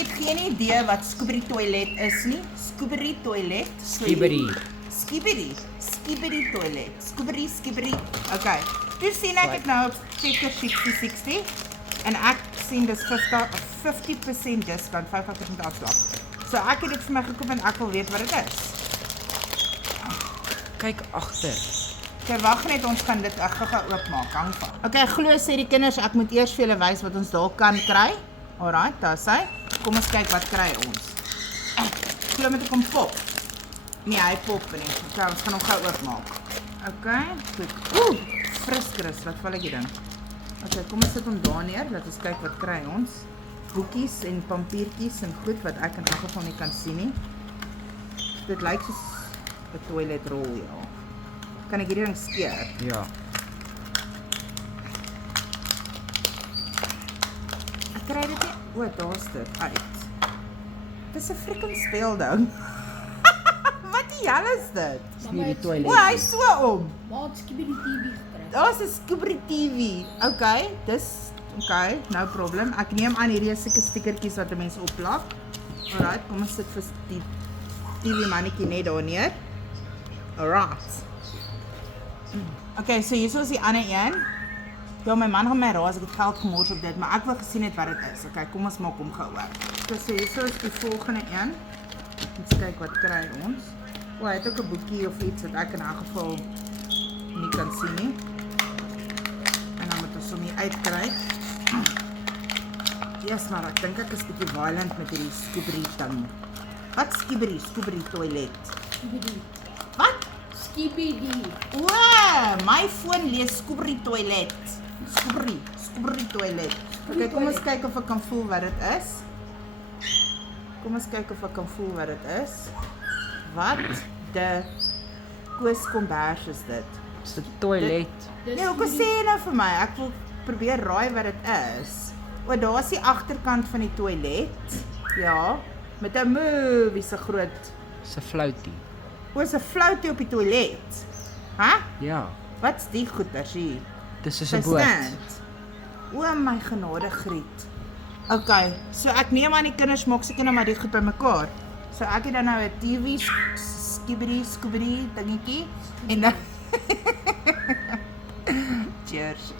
het geen idee wat Skibidi toilet is nie. Skibidi toilet. Skibidi. Skibidi toilet. Skibidi. Okay. Toe sien ek dit nou op Checker 6060 en ek sien dis 50% discount, 50% afslag. So ek het dit vir my gekoop en ek wil weet wat dit is. Kyk agter. Okay, wag net, ons gaan dit gou-gou oopmaak, hang vas. Okay, glo sê die kinders, ek moet eers vir julle wys wat ons daar kan kry. Alright, daar is hy. Kom ons kyk wat kry ons. Glo met 'n kom pop. Nee, hy pop nie. Okay, ons gaan hom gou oopmaak. Okay, goed. Fris Chris, wat val ek hier dan? Okay, kom ons sit hom daar neer, laat ons kyk wat kry ons. Boekies en pampiertjies en goed wat ek in elk geval nie kan sien nie. Dit lyk soos 'n toiletrol, ja. Kan ek hierdie ding skeer? Ja. Ek kry dit nie. O, daar's dit uit. Dis 'n freaking speelding. Wat die hel is dit? Dis nie die O, toilet. hy is so om. Waar het Skibidi TV gekry? Daar's 'n Skibidi TV. Okay, dis okay, no problem. Ek neem aan hierdie is seker stickertjies wat 'n mens opplak. Alright, kom ons sit vir die TV mannetjie net daar neer. Alright. Okay, so hier is die ander een. Ja, my man gaan my raas, ek het geld gemors op dit, maar ek wil gesien het wat dit is. Okay, kom ons maak hom gou oop. So hier is die volgende een. Ons kyk wat kry ons. O, hy het ook 'n boekie of iets wat ek in 'n geval nie kan sien nie. En dan moet ons hom hier uitkry. Yes, maar ek dink ek is 'n bietjie violent met hierdie Skibidi ding. Wat Skibidi toilet? Skibidi. Wat? Skibidi. O, my foon lees Skibidi toilet. Skibidi toilet. Okay, kom ons kyk of ek kan voel wat dit is. Wat de Koos Kombers is dit? Dis 'n toilet. Nee, hoekom sê jy nou vir my? Ek wil probeer raai wat dit is. O, daar's die agterkant van die toilet. Ja, met 'n movie se groot. Dis 'n floutie. O, 'n floutie op die toilet. Hæ? Ja. Wat's die goeters hier? Dis soos 'n boot. O my genade Griet. Okay, so ek neem aan die kinders maak seker nou maar dit goed bymekaar. So ek het dan nou 'n TV Skibidi dingetjie en dan cheers.